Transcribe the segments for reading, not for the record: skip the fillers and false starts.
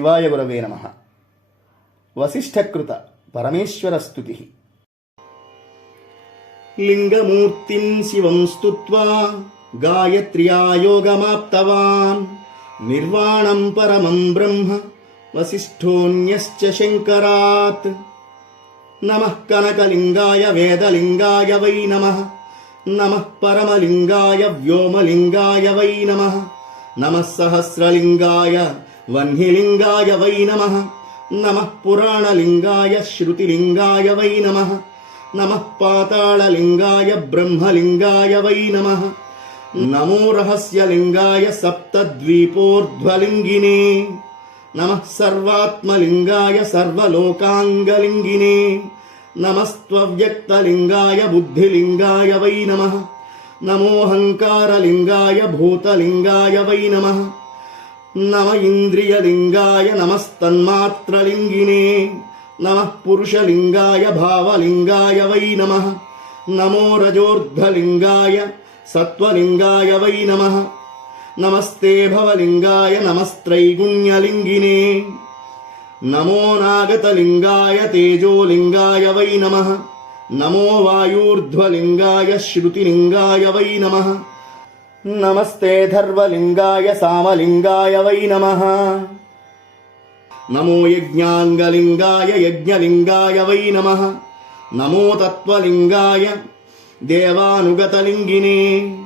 శివాయ గురవే నమః. వసిష్ఠకృత పరమేశ్వరస్తుతి. లింగమూర్తిం శివం స్తుత్వా గాయత్ర్యా యోగమాప్తవాన్ నిర్వాణం పరమం బ్రహ్మ వసిష్ఠోऽన్యశ్చ శంకరాత్. నమః కనకలింగాయ వేదలింగాయ వై నమః. నమః పరమలింగాయ వ్యోమలింగాయ వై నమః. నమః సహస్రలింగాయ వహ్నిలింగాయ వై నమః. నమః పురాణలింగాయ శ్రుతిలింగాయ వై నమః. నమః పాతాళలింగాయ బ్రహ్మలింగాయ వై నమః. నమో రహస్యలింగాయ సప్తద్వీపోర్ధ్వలింగినే. నమః సర్వాత్మలింగాయ సర్వలోకాంగలింగినే. నమస్త్వవ్యక్తలింగాయ బుద్ధిలింగాయ వై నమః. నమోహంకారలింగాయ భూతలింగాయ వై నమః. నమ ఇంద్రియలింగాయ నమస్తన్మాత్రలింగినే. నమః పురుషలింగాయ భావలింగాయ వై నమః. నమో రజోర్ధ్వలింగాయ సత్వలింగాయ వై నమః. నమస్తే భవలింగాయ నమస్త్రైగుణ్యలింగినే. నమో నాగతలింగాయ తేజోలింగాయ వై నమః. నమో వాయూర్ధ్వలింగాయ శ్రుతిలింగాయ వై నమః. నమస్తే ధర్వలింగాయ సామలింగాయ వై నమః. నమో యజ్ఞాంగలింగాయ యజ్ఞలింగాయ వై నమః. నమో తత్వలింగాయ దేవానుగతలింగినే.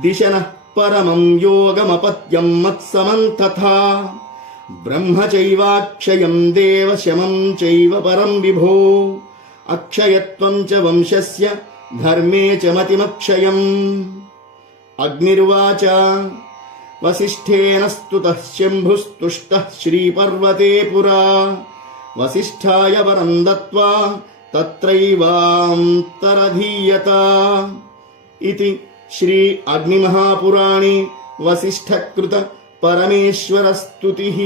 దిశనః పరమం యోగమపత్యం మత్సమం తథా. బ్రహ్మచైవాక్షయం దేవ శమం చైవ పరం విభో. అక్షయత్వం చ వంశస్య ధర్మే చ మతిమక్షయం. అగ్నిర్వాచ వసిష్ఠేన స్తుతః శంభుస్తుష్టః శ్రీపర్వతే పురా. వసిష్ఠాయ వరం దత్వా తత్రైవాంతరధీయత. ఇతి శ్రీ అగ్నిమహాపురాణే వసిష్ఠకృత పరమేశ్వరస్తుతిః.